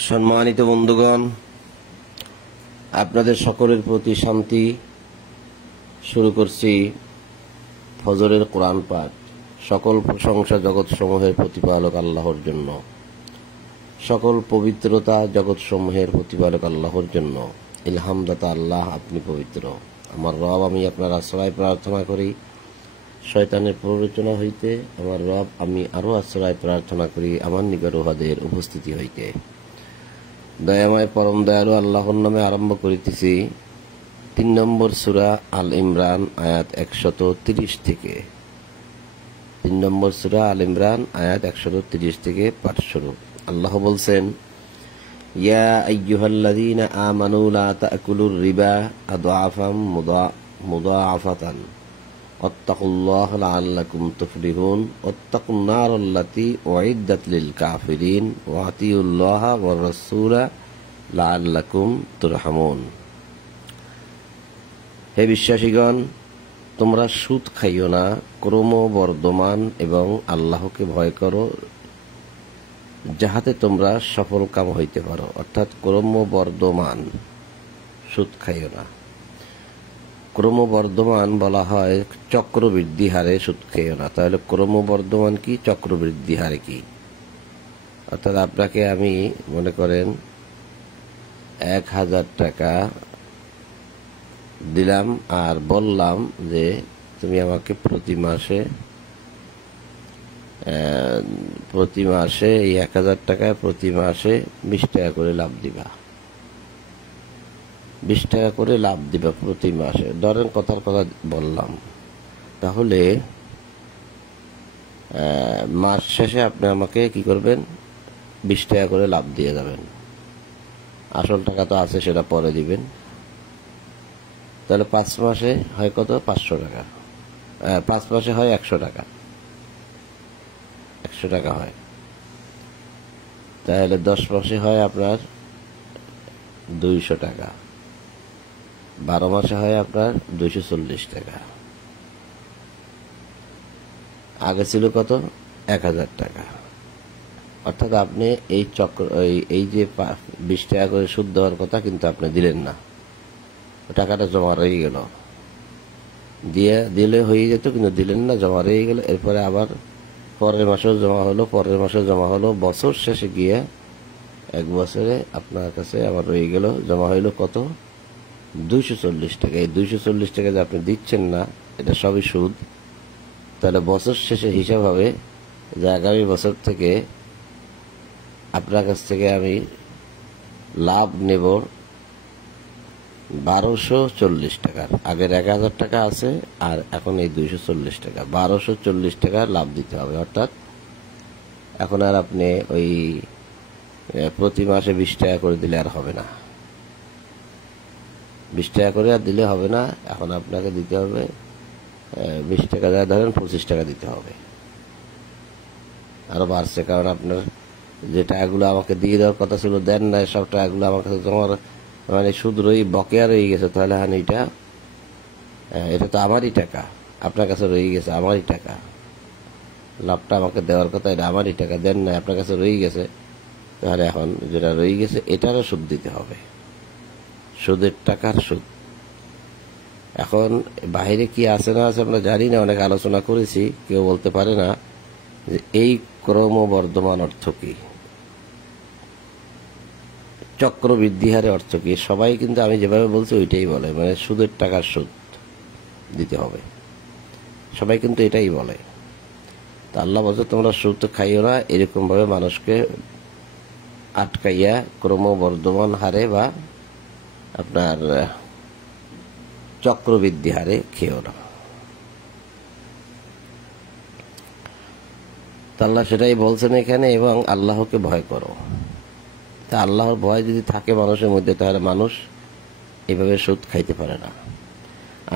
সম্মানিত বন্ধুগণ, আপনাদের সকলের প্রতি শান্তি। শুরু করছি ফজরের কোরআন পাঠ। সকল প্রশংসা জগৎসমূহের প্রতিপালক আল্লাহর জন্য, সকল পবিত্রতা জগৎসমূহের প্রতিপালক আল্লাহর জন্য। ইলহামদাতা আল্লাহ, আপনি পবিত্র। আমার রব, আমি আপনার আশ্রয় প্রার্থনা করি শয়তানের প্ররোচনা হইতে। আমার রব, আমি আরো আশ্রয় প্রার্থনা করি আমার নিকট উহাদের উপস্থিতি হইতে। দয়াময় পরম দয়ালু আল্লাহর নামে আরম্ভ করিতেছি ৩ নম্বর সূরা আল ইমরান আয়াত ১৩০ থেকে। ৩ নম্বর সূরা আল ইমরান আয়াত ১৩০ থেকে পাঠ শুরু। আল্লাহ বলছেন, ইয়া আইয়ুহাল্লাযীনা আমানু লা তাকুলুর রিবা আদআফাম মুদাআফাতান ওয়াত্তাকুল্লাহা লাআল্লাকুম তুফলিহুন ওয়াত্তাকুন নারাল্লাতী উইদ্দাত লিল কাফিরিন ওয়া আতিউল্লাহা ওয়ার রাসূলা লাআল্লাকুম তুরহামুন। হে বিশ্বাসীগণ, তোমরা সুদ খাইও না, ক্রমবর্ধমান এবং আল্লাহকে ভয় করো, যাহাতে তোমরা সফল কাম হইতে পারো। অর্থাৎ ক্রমবর্ধমান, সুদ খাইও না। ক্রমবর্ধমান বলা হয় চক্রবৃদ্ধি হারে সুদ খাইও না। তাহলে ক্রমবর্ধমান কি, চক্রবৃদ্ধি হারে কি? অর্থাৎ আপনাকে আমি মনে করেন ১,০০০ টাকা দিলাম আর বললাম যে তুমি আমাকে প্রতি মাসে এই ১,০০০ টাকায় প্রতি মাসে ২০ টাকা করে লাভ দিবা। ২০ টাকা করে লাভ দিবা প্রতি মাসে। ধরেন কথার কথা বললাম। তাহলে মাস শেষে আপনি আমাকে কি করবেন? ২০ টাকা করে লাভ দিয়ে যাবেন। আসল টাকা তো আছে, সেটা পরে দিবেন। তাহলে ৫ মাসে হয় কত? ৫০০ টাকা। ৫ মাসে হয় ১০০ টাকা। ১০০ টাকা হয়। তাহলে ১০ মাসে হয় আপনার ২০০ টাকা। ১২ মাসে হয় আপনার ২৪০ টাকা। আগে ছিল কত? ১,০০০ টাকা। অর্থাৎ আপনি এই যে ২০ টাকা করে সুদ দেওয়ার কথা, কিন্তু আপনি দিলেন না, টাকাটা জমা রয়ে গেল। দিলে হয়ে যেত, কিন্তু দিলেন না, জমা রয়ে গেল। এরপরে আবার পরের মাসেও জমা হলো। বছর শেষে গিয়ে ১ বছরে আপনার কাছে আবার রয়ে গেল, জমা হইল কত? ২৪০ টাকা। এই ২৪০ টাকা যে আপনি দিচ্ছেন না, এটা সবই সুদ। তাহলে বছর শেষে হিসাব হবে যে আগামী বছর থেকে আপনার কাছ থেকে আমি লাভ নেব ১২৪০ টাকার। আগের ১,০০০ টাকা আছে, আর এখন এই ২৪০ টাকা, ১২৪০ টাকার লাভ দিতে হবে। অর্থাৎ এখন আর আপনি ওই প্রতি মাসে ২০ টাকা করে দিলে আর হবে না। ২০ টাকা করে আর দিলে হবে না। এখন আপনাকে দিতে হবে ২০ টাকা যায়, ধরেন ২৫ টাকা দিতে হবে। আরো বাড়ছে, কারণ আপনার যে টাকাগুলো আমাকে দিয়ে দেওয়ার কথা ছিল দেন না, সব টাকাগুলো আমার কাছে জমা, মানে সুদ বকেয়া রয়ে গেছে। তাহলে এটা তো আমারই টাকা, আপনার কাছে রয়ে গেছে, আমারই টাকা। লাভটা আমাকে দেওয়ার কথা, এটা আমারই টাকা, দেন না, আপনার কাছে রয়ে গেছে। তাহলে এখন যেটা রয়ে গেছে এটারও সুদ দিতে হবে, সুদের টাকার সুদ। এখন বাইরে কি আছে না আছে আমরা জানি না, অনেক আলোচনা করেছি, কেউ বলতে পারে না যে এই ক্রমবর্ধমান অর্থ কি, চক্রবৃদ্ধি হারে অর্থ কি। সবাই কিন্তু আমি যেভাবে বলছি ওইটাই বলে, মানে সুদের টাকার সুদ দিতে হবে, সবাই কিন্তু এটাই বলে। তা আল্লাহ বলছে তোমরা সুদ খাইও না, এরকম ভাবে মানুষকে আটকাইয়া ক্রমবর্ধমান হারে বা আপনার চক্রবৃদ্ধি হারে খেও না। আল্লাহ সেটাই বলছেন এখানে, এবং আল্লাহকে ভয় করো। তা আল্লাহর ভয় যদি থাকে মানুষের মধ্যে, তাহলে মানুষ এভাবে সুদ খাইতে পারে না।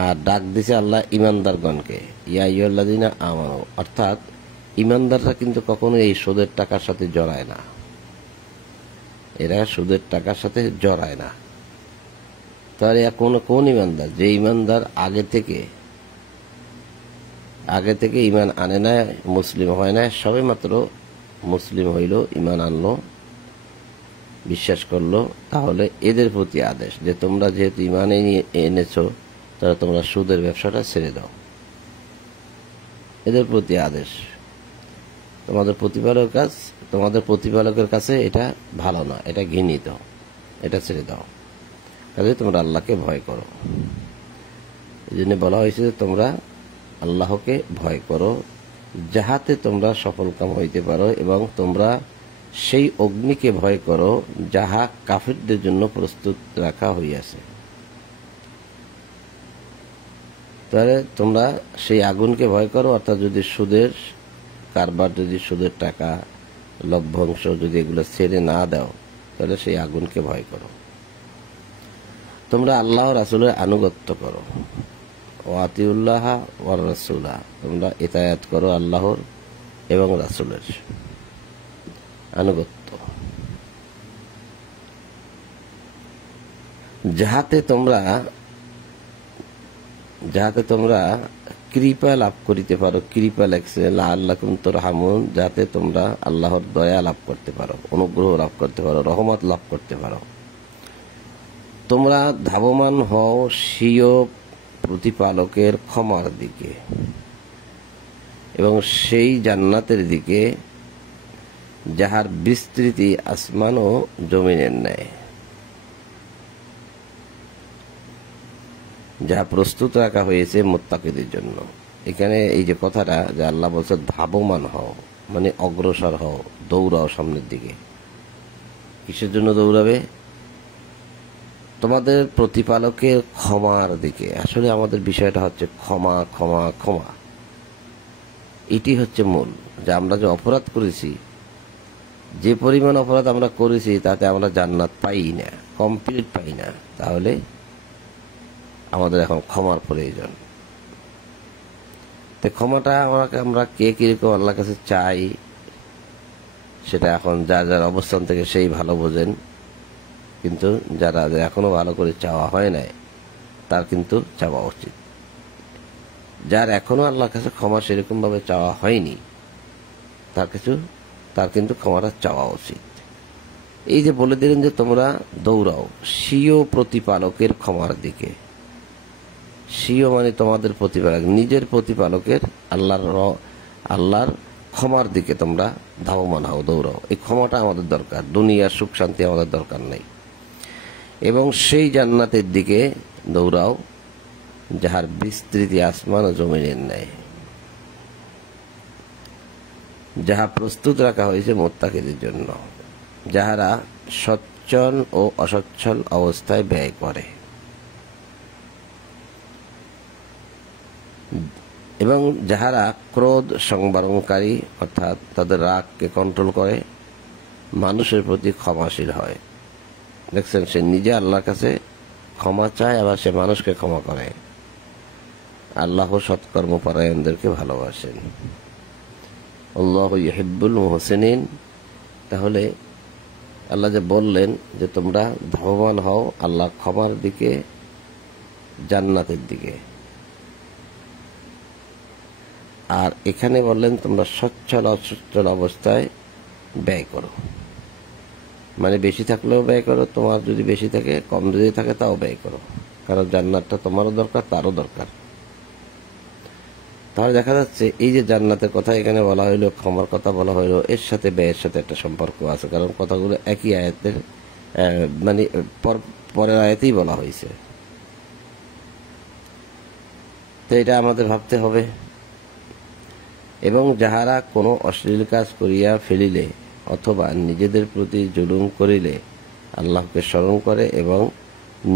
আর ডাক দিছে আল্লাহ ইমানদারগণকে, ইয়া আইয়ুহাল্লাযীনা আমানু। অর্থাৎ ইমানদাররা কিন্তু কখনো এই সুদের টাকার সাথে জড়ায় না, এরা সুদের টাকার সাথে জড়ায় না। তাহলে কোন ইমানদার? যে ইমানদার আগে থেকে ইমান আনে না, মুসলিম হয় না, সবে মাত্র মুসলিম হইল, ইমান আনলো, বিশ্বাস করলো, তাহলে এদের প্রতি আদেশ যে তোমরা যেহেতু ঈমান এনেছো, তাহলে তোমরা সুদের ব্যবসাটা ছেড়ে দাও। এদের প্রতি আদেশ, তোমাদের প্রতিপালকের কাছে এটা ভালো না, এটা ঘৃণিত, এটা ছেড়ে দাও। কাজে তোমরা আল্লাহকে ভয় করো। এই জন্য বলা হয়েছে যে তোমরা আল্লাহকে ভয় করো, যাহাতে তোমরা সফলকাম হইতে পারো, এবং তোমরা সেই অগ্নিকে ভয় করো যাহা কাফিরদের জন্য প্রস্তুত রাখা হইয়াছে। তাহলে তোমরা সেই আগুনকে ভয় করো, অর্থাৎ যদি সুদের কারবার, যদি সুদের টাকা, লভ্যাংশ যদি এগুলো ছেড়ে না দাও, তাহলে সেই আগুনকে ভয় করো। তোমরা আল্লাহ রাসূলের আনুগত্য করো, ওয়াতিউল্লাহ ওয়ার রাসূলা, তোমরা ইতায়াত করো আল্লাহর এবং রাসূলের আনুগত্য, যাহাতে তোমরা কৃপা লাভ করিতে পারো। কৃপা লেখছে লাআল্লাকুম তুরহামুন, যাতে তোমরা আল্লাহর দয়া লাভ করতে পারো, অনুগ্রহ লাভ করতে পারো, রহমত লাভ করতে পারো। তোমরা ধাবমান হও স্বীয় প্রতিপালকের ক্ষমার দিকে এবং সেই জান্নাতের দিকে যাহার বিস্তৃতি আসমান ও জমিনের ন্যায়, যা প্রস্তুত রাখা হয়েছে মুত্তাকিদের জন্য। এখানে এই যে কথাটা যে আল্লাহ বলছে ধাবমান হও, মানে অগ্রসর হও, দৌড়াও সামনের দিকে। কিসের জন্য দৌড়াবে? তোমাদের প্রতিপালকের ক্ষমার দিকে। আসলে আমাদের বিষয়টা হচ্ছে ক্ষমা ক্ষমা ক্ষমা, এটি হচ্ছে মূল। যে আমরা যে অপরাধ করেছি, যে পরিমাণ অপরাধ আমরা করেছি, তাতে আমরা জান্নাত পাই না, কমপ্লিট পাই না, তাহলে আমাদের এখন ক্ষমার প্রয়োজন। তো ক্ষমাটা আমরা কে কিরকম আল্লাহর কাছে চাই, সেটা এখন যার যার অবস্থান থেকে সেই ভালো বোঝেন। কিন্তু যারা এখনো ভালো করে চাওয়া হয় নাই, তার কিন্তু চাওয়া উচিত। যার এখনো আল্লাহর কাছে ক্ষমা সেরকম ভাবে চাওয়া হয়নি, তার কিন্তু ক্ষমাটা চাওয়া উচিত। এই যে বলে দিলেন যে তোমরা দৌড়াও স্বীয় প্রতিপালকের ক্ষমার দিকে। স্বীয় মানে তোমাদের প্রতিপালক, নিজের প্রতিপালকের আল্লাহর ক্ষমার দিকে তোমরা ধাবমান হও, দৌড়াও। এই ক্ষমাটা আমাদের দরকার, দুনিয়ার সুখ শান্তি আমাদের দরকার নেই। এবং সেই জান্নাতের দিকে দৌড়াও যাহার বিস্তৃতি আসমান ও জমিনের ন্যায়, যাহা প্রস্তুত রাখা হয়েছে মুত্তাকিদের জন্য, যাহারা সচ্ছল ও অসচ্ছল অবস্থায় ব্যয় করে এবং যাহারা ক্রোধ সংবরণকারী, অর্থাৎ তাদের রাগকে কন্ট্রোল করে, মানুষের প্রতি ক্ষমাশীল হয়। দেখছেন, সে নিজে আল্লাহর কাছে ক্ষমা চায়, আবার সে মানুষকে ক্ষমা করে। আল্লাহ সৎকর্মপরায়ণদেরকে ভালোবাসেন। আল্লাহু ইউহিব্বুল মুহসিনিন। তাহলে আল্লাহ যে বললেন যে তোমরা ধাবমান হও আল্লাহ ক্ষমার দিকে, জান্নাতের দিকে, আর এখানে বললেন তোমরা সচ্ছল অসচ্ছল অবস্থায় ব্যয় করো। মানে বেশি থাকলেও ব্যয় করো, তোমার যদি বেশি থাকে, কম যদি থাকে তাও ব্যয় করো, কারণ জান্নাতটা তোমারও দরকার, তারও দরকার। তাহলে দেখা যাচ্ছে এই যে জান্নাতের কথা এখানে বলা হইলো, ক্ষমার কথা বলা হইলো, এর সাথে ব্যয়ের সাথে একটা সম্পর্ক আছে, কারণ কথাগুলো একই আয়াতের মানে পরের আয়াতেই বলা হয়েছে। তো এটা আমাদের ভাবতে হবে। এবং যাহারা কোনো অশ্লীল কাজ করিয়া ফেলিলে অথবা নিজেদের প্রতি জুলুম করিলে আল্লাহকে স্মরণ করে এবং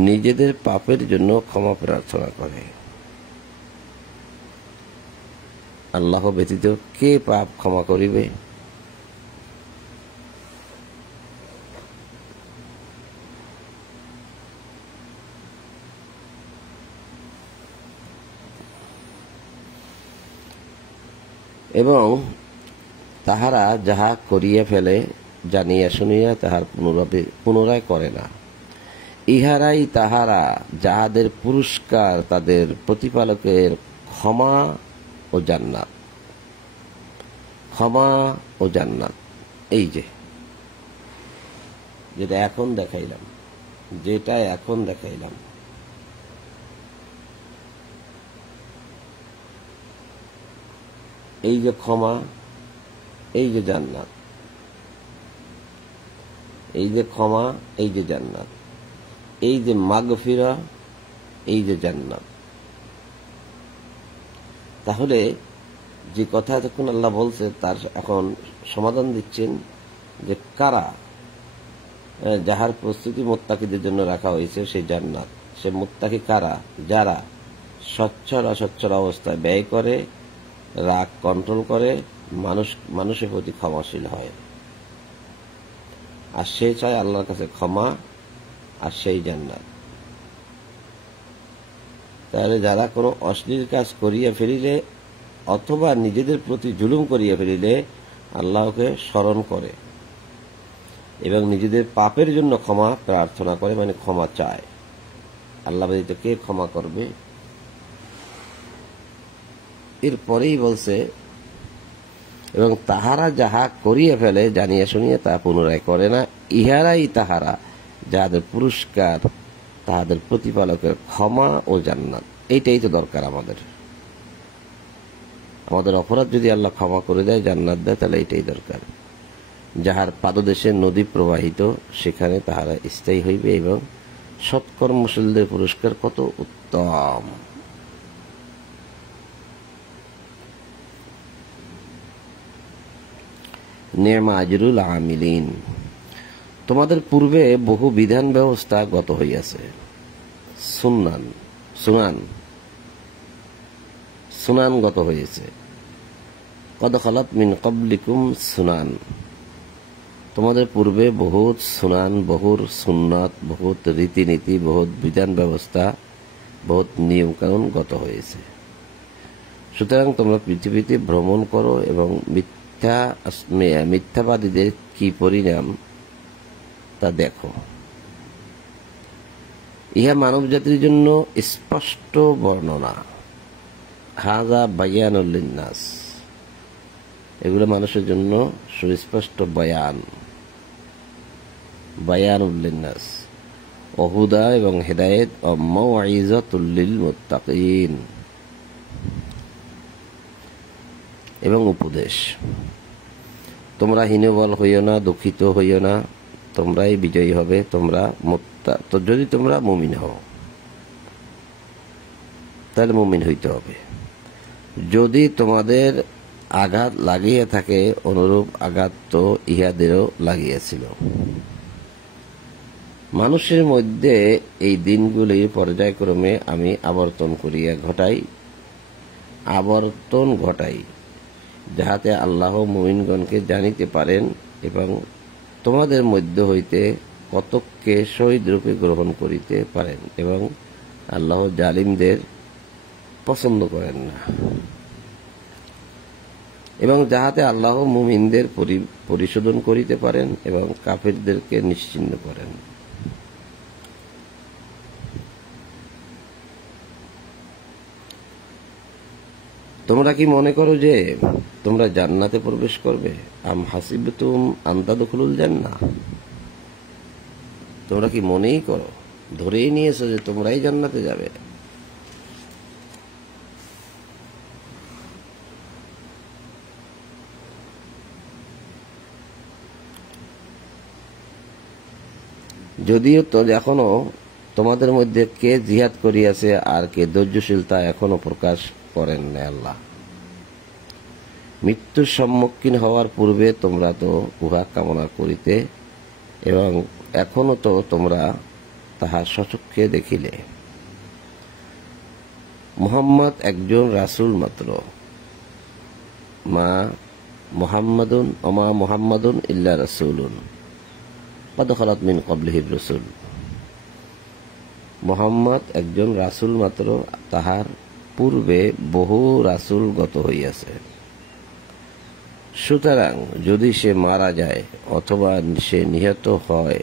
নিজেদের পাপের জন্য ক্ষমা প্রার্থনা করে, আল্লাহ ব্যতীত কে পাপ ক্ষমা করিবে? এবং তাহারা যাহা করিয়া ফেলে জানিয়া শুনিয়া তাহার পুনরায় করে না, ইহারাই তাহারা যাহাদের পুরস্কার তাদের প্রতিপালকের ক্ষমা ও জান্নাত। ক্ষমা ও জান্নাত, এই যে যেটা এখন দেখাইলাম এই যে ক্ষমা, এই যে জান্নাত, এই যে ক্ষমা, এই যে জান্নাত, এই যে মাগফিরা, এই যে জান্নাত। তাহলে যে কথা এতক্ষণ আল্লাহ বলছে তার এখন সমাধান দিচ্ছেন যে কারা, যাহার প্রস্তুতি মুত্তাকিদের জন্য রাখা হয়েছে সেই জান্নাত, সে মুত্তাকি কারা? যারা সচ্ছল অসচ্ছল অবস্থায় ব্যয় করে, রাগ কন্ট্রোল করে, মানুষের প্রতি ক্ষমাশীল হয়, আর সে চায় আল্লাহর কাছে ক্ষমা, আর সেই জান্নাত। তাহলে যারা কোনো অশ্লীল কাজ করিয়া ফেলিলে অথবা নিজেদের প্রতি জুলুম করিয়া ফেলিলে আল্লাহকে স্মরণ করে এবং নিজেদের পাপের জন্য ক্ষমা প্রার্থনা করে, মানে ক্ষমা চায়, আল্লাহ ব্যতীত কে ক্ষমা করবে? এরপরেই বলছে, এবং তাহারা যাহা করিয়া ফেলে জানিয়া শুনিয়া তা পুনরায় করে না, ইহারাই তাহারা যাহাদের পুরস্কার তাহাদের প্রতিপালকের ক্ষমা ও জান্নাত। এইটাই তো দরকার আমাদের অপরাধ যদি আল্লাহ ক্ষমা করে দেয়, জান্নাত দেয়, তাহলে এইটাই দরকার। যাহার পাদদেশে নদী প্রবাহিত, সেখানে তাহারা স্থায়ী হইবে এবং সৎকর্মশীলদের পুরস্কার কত উত্তম। নেমা আজরুল আমিলিন। তোমাদের পূর্বে বহু বিধান ব্যবস্থা গত হইয়াছে, সুনান গত হয়েছে। কদ খালাত মিন ক্বাবলিকুম সুনান, তোমাদের পূর্বে বহুত সুনান, বহুত সুন্নাত, বহুত রীতিনীতি, বহুত বিধান ব্যবস্থা, বহুত নিয়ম কানুন গত হয়েছে। সুতরাং তোমরা পৃথিবীতে ভ্রমণ করো এবং মিথ্যাবাদীদের কি পরিণাম তা দেখো। ইহা মানব জাতির জন্য স্পষ্ট বর্ণনা, হাযা বায়ানুল লিন্নাস, এগুলো মানুষের জন্য সুস্পষ্ট বায়ানুল লিন্নাস, ওহুদা এবং হেদায়েত, ও মাউইযাতুল লিল মুত্তাকিন, এবং উপদেশ। তোমরা হীনবল হইও না, দুঃখিত হইও না, তোমরাই বিজয়ী হবে, যদি তোমরা মুমিন হও, তাহলে মুমিন হইতে হবে। যদি তোমাদের আঘাত লাগিয়ে থাকে, অনুরূপ আঘাত তো ইহাদেরও লাগিয়েছিল। মানুষের মধ্যে এই দিনগুলির পর্যায়ক্রমে আমি আবর্তন ঘটাই, যাহাতে আল্লাহ মুমিনগণকে জানিতে পারেন এবং তোমাদের মধ্য হইতে কতককে শহীদ রূপে গ্রহণ করিতে পারেন, এবং আল্লাহ জালিমদের পছন্দ করেন না, এবং যাহাতে আল্লাহ মুমিনদের পরিশোধন করিতে পারেন এবং কাফিরদেরকে নিশ্চিহ্ন করেন। তোমরা কি মনে করো যে তোমরা জান্নাতে প্রবেশ করবে? আম হাসিবতুম আন তাদখুলুল জান্নাহ, তোমরা কি মনেই করো, ধরেই নিয়েছো যে তোমরাই জান্নাতে যাবে? যদিও তো এখনো তোমাদের মধ্যে কে জিহাদ করিয়াছে আর কে ধৈর্যশীলতা এখনো প্রকাশ করেন না আল্লাহ। মৃত্যুর সম্মুখীন হওয়ার পূর্বে তোমরা তো উহা কামনা করিতে, এবং এখনো তো তোমরা তাহার সচক্ষে দেখিলে। মুহাম্মদ একজন রাসূল মাত্র, মা মুহাম্মাদুন ইল্লা রাসূলুন কদ খালাত মিন ক্বাবলিহির রাসূল। মুহাম্মদ একজন রাসূল মাত্র, তাহার পূর্বে বহু রাসূল গত হইয়াছে। সুতরাং যদি সে মারা যায় অথবা সে নিহত হয়,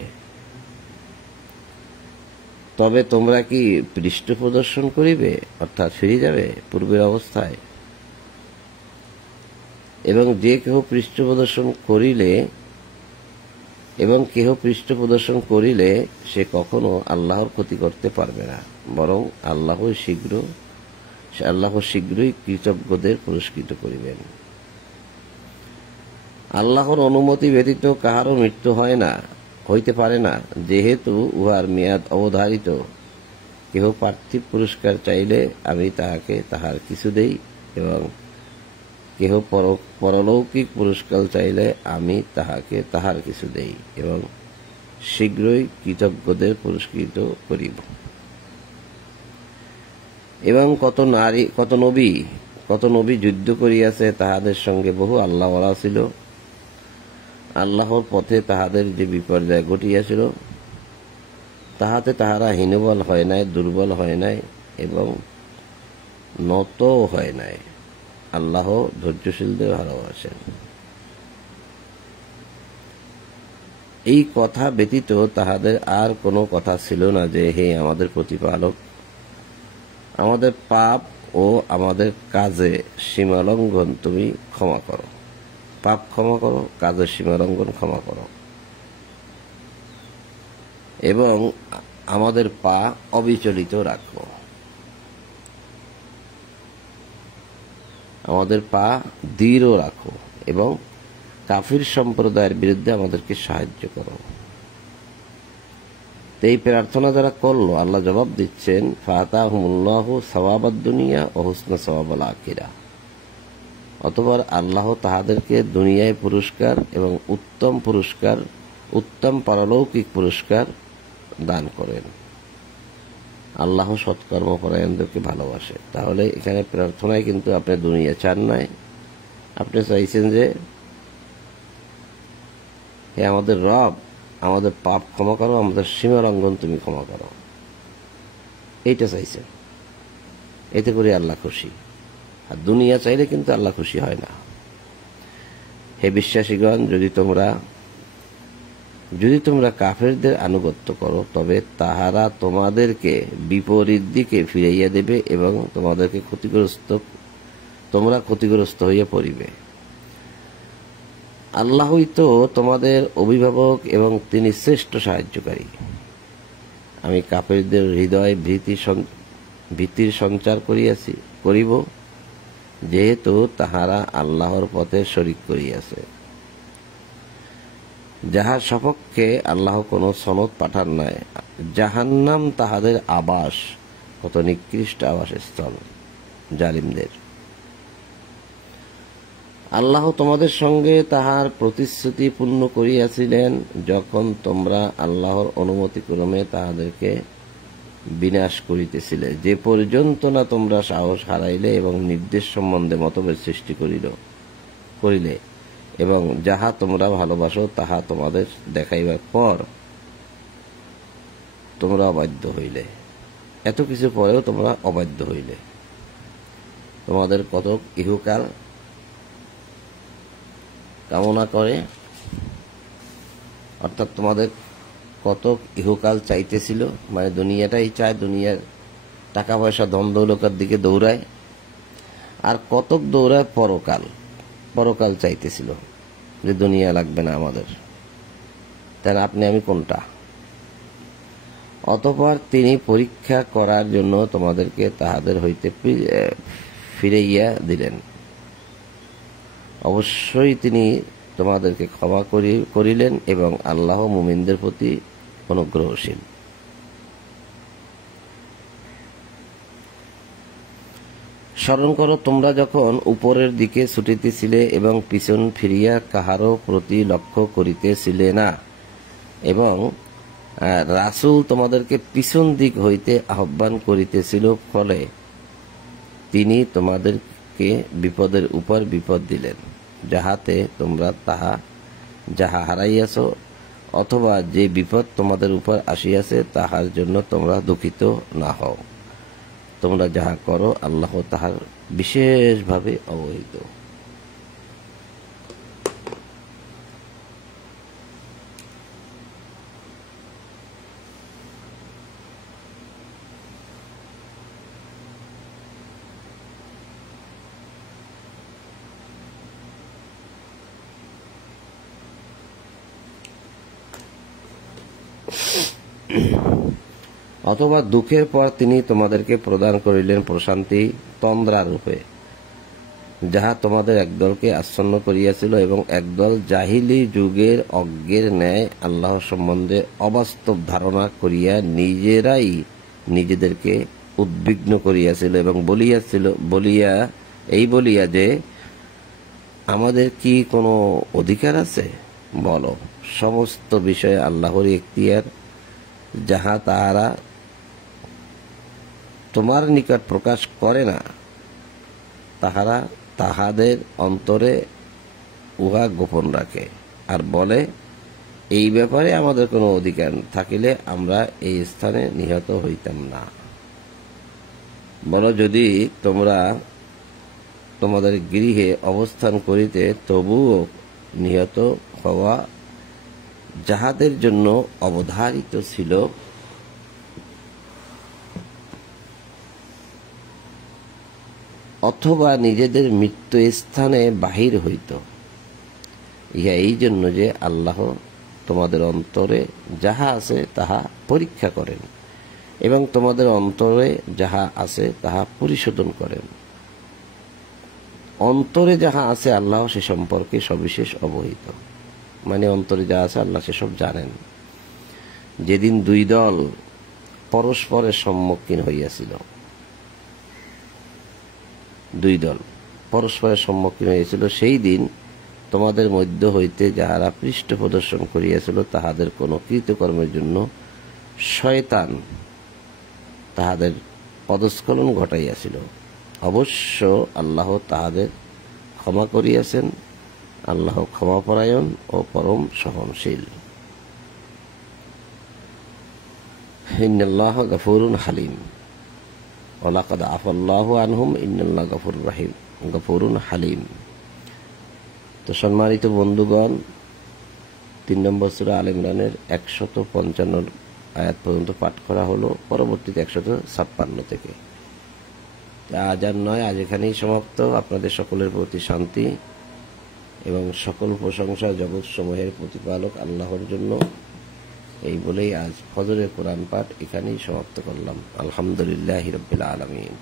তবে তোমরা কি পৃষ্ঠ প্রদর্শন করিবে, অর্থাৎ ফিরে যাবে পূর্বের অবস্থায়? এবং যে কেহ পৃষ্ঠ প্রদর্শন করিলে এবং কেহ পৃষ্ঠ প্রদর্শন করিলে সে কখনো আল্লাহর ক্ষতি করতে পারবে না, বরং আল্লাহ শীঘ্রই কৃতজ্ঞদের পুরস্কৃত করিবেন। আল্লাহর অনুমতি ব্যতীত কাহারও মৃত্যু হইতে পারে না, যেহেতু উহার মেয়াদ অবধারিত। কেহ পার্থিব পুরস্কার চাইলে আমি তাহাকে তাহার কিছু দেই, এবং কেহ পরলৌকিক পুরস্কার চাইলে আমি তাহাকে তাহার কিছু দেই, এবং শীঘ্রই কৃতজ্ঞদের পুরস্কৃত করিব। এবং কত নবী যুদ্ধ করিয়াছে, তাহাদের সঙ্গে বহু আল্লাহওয়ালা ছিল। আল্লাহর পথে তাহাদের যে বিপর্যয় ঘটিয়াছিল, তাহাতে তাহারা হীনবল হয় নাই, দুর্বল হয় নাই এবং নত হয় নাই। আল্লাহ ধৈর্যশীলদের ভালোবাসেন। এই কথা ব্যতীত তাহাদের আর কোনো কথা ছিল না যে, হে আমাদের প্রতিপালক, আমাদের পাপ ও আমাদের কাজে সীমালঙ্ঘন তুমি ক্ষমা করো। পাপ ক্ষমা করো, কাজের সীমালঙ্ঘন ক্ষমা করো, এবং আমাদের পা অবিচলিত রাখো। আমাদের পা দৃঢ় রাখো এবং কাফির সম্প্রদায়ের বিরুদ্ধে আমাদেরকে সাহায্য করো। এই প্রার্থনা যারা করলো, আল্লাহ জবাব দিচ্ছেন, ফাতাহুমুল্লাহু সাওয়াবাদ দুনিয়া ও হুসনা সাওয়াবাল আখিরা। অতঃপর আল্লাহ তাহাদেরকে দুনিয়ায় পুরস্কার এবং উত্তম পারলৌকিক পুরস্কার দান করেন। আল্লাহ সৎকর্মপরায়ণদেরকে ভালোবাসে। তাহলে এখানে প্রার্থনায় কিন্তু আপনি দুনিয়া চান নাই, আপনি চাইছেন যে, হে আমাদের রব, আমাদের পাপ ক্ষমা করো, আমাদের সীমালঙ্ঘন তুমি ক্ষমা করো, এইটা চাইছেন। এতে করে আল্লাহ খুশি। আর দুনিয়া চাইলে কিন্তু আল্লাহ খুশি হয় না। হে বিশ্বাসীগণ, যদি তোমরা কাফেরদের আনুগত্য করো, তবে তাহারা তোমাদেরকে বিপরীত দিকে ফিরাইয়া দেবে এবং তোমরা ক্ষতিগ্রস্ত হইয়া পড়িবে। আল্লাহই তো তোমাদের অভিভাবক এবং তিনি শ্রেষ্ঠ সাহায্যকারী। আমি কাফেরদের হৃদয়ে ভীতির সঞ্চার করিব, যেহেতু তাহারা আল্লাহর পথে শরিক করিয়াছে, যাহার সপক্ষে আল্লাহ কোনো সনদ পাঠান নাই। জাহান্নাম তাহাদের আবাস, কত নিকৃষ্ট আবাসস্থল জালিমদের। আল্লাহ তোমাদের সঙ্গে তাহার প্রতিশ্রুতি পূর্ণ করিয়াছিলেন, যখন তোমরা আল্লাহর অনুমতিক্রমে তাহাদেরকে বিনাশ করিতেছিলে, যে পর্যন্ত না তোমরা সাহস হারাইলে এবং নির্দেশ সম্বন্ধে মতভেদ সৃষ্টি করিলে, এবং যাহা তোমরা ভালোবাসো তাহা তোমাদের দেখাইবার পর তোমরা অবাধ্য হইলে। এত কিছু পরেও তোমরা অবাধ্য হইলে। তোমাদের কতক ইহকাল কামনা করে, অর্থাৎ তোমাদের কতক ইহকাল চাইতেছিল, মানে দুনিয়াটাই চায়, দুনিয়ার টাকা পয়সা ধন দৌলতের দিকে দৌড়ায়, আর কতক দৌড়ায় পরকাল চাইতেছিল, যে দুনিয়া লাগবে না আমাদের। তাই আপনি আমি কোনটা? অতঃপর তিনি পরীক্ষা করার জন্য তোমাদেরকে তাহাদের হইতে ফিরাইয়া দিলেন। অবশ্যই তিনি তোমাদেরকে ক্ষমা করিলেন এবং আল্লাহ মুমিনদের প্রতি অনুগ্রহশীল। স্মরণ করো, তোমরা যখন উপরের দিকে ছুটিতেছিলে এবং পিছন ফিরিয়া কাহারও প্রতি লক্ষ্য করিতেছিলে না, এবং রাসূল তোমাদেরকে পিছন দিক হইতে আহ্বান করিতেছিল, ফলে তিনি তোমাদেরকে বিপদের উপর বিপদ দিলেন, যাহাতে তোমরা যাহা হারাইয়াছ অথবা যে বিপদ তোমাদের উপর আসিয়াছে তাহার জন্য তোমরা দুঃখিত না হও। তোমরা যাহা করো আল্লাহ তাহার বিশেষভাবে অবহিত। অথবা দুঃখের পর তিনি তোমাদেরকে প্রদান করিলেন প্রশান্তি তন্দ্রা রূপে, যাহা তোমাদের একদলকে আচ্ছন্ন করিয়াছিল, এবং একদল জাহিলি যুগের অজ্ঞের ন্যায় আল্লাহ সম্বন্ধে অবাস্তব ধারণা করিয়া নিজেরাই নিজেদেরকে উদ্বিগ্ন করিয়াছিল, এবং বলিয়া যে আমাদের কি কোনো অধিকার আছে? বলো, সমস্ত বিষয়ে আল্লাহরই এখতিয়ার, যাহা তাহারা তোমার নিকট প্রকাশ করে না, তাহারা তাহাদের অন্তরে উহা গোপন রাখে, আর বলে, এই ব্যাপারে আমাদের কোনো অধিকার থাকিলে আমরা এই স্থানে নিহত হইতাম না। বলো, যদি তোমরা তোমাদের গৃহে অবস্থান করিতে, তবুও নিহত হওয়া যাহাদের জন্য অবধারিত ছিল, অথবা নিজেদের মৃত্যু স্থানে বাহির হইত, ইহা এই জন্য যে আল্লাহ তোমাদের অন্তরে যাহা আছে তাহা পরীক্ষা করেন, এবং তোমাদের অন্তরে যাহা আছে তাহা পরিশোধন করেন। অন্তরে যাহা আছে আল্লাহ সে সম্পর্কে সবিশেষ অবহিত, মানে অন্তরে যা আছে আল্লাহ সেসব জানেন। যেদিন দুই দল পরস্পরের সম্মুখীন হইয়াছিল, সেই দিন তোমাদের মধ্য হইতে যাহারা পৃষ্ঠ প্রদর্শন করিয়াছিল, তাহাদের কোন কৃতকর্মের জন্য শয়তান তাহাদের পদস্খলন ঘটাইয়াছিল। অবশ্য আল্লাহ তাহাদের ক্ষমা করিয়াছেন, আল্লাহ ক্ষমাপরায়ণ ও পরম সহনশীল। ইন্নাল্লাহ গফুরুন হালিম, ওয়ালাকাদ আফাল্লাহু আনহুম, ইন্নাল্লাহ গফুরুন হালিম। তো সম্মানিত বন্ধুগণ, 3 নম্বর সূরা আল ইমরানের 155 আয়াত পর্যন্ত পাঠ করা হলো, পরবর্তীতে 156 থেকে। আজ আর নয়, আজ এখানেই সমাপ্ত। আপনাদের সকলের প্রতি শান্তি এবং সকল প্রশংসা জগৎ সমূহের প্রতিপালক আল্লাহর জন্য। এই বলেই আজ ফজরের কোরআন পাঠ এখানেই সমাপ্ত করলাম। আলহামদুলিল্লাহি রাব্বিল আলামিন।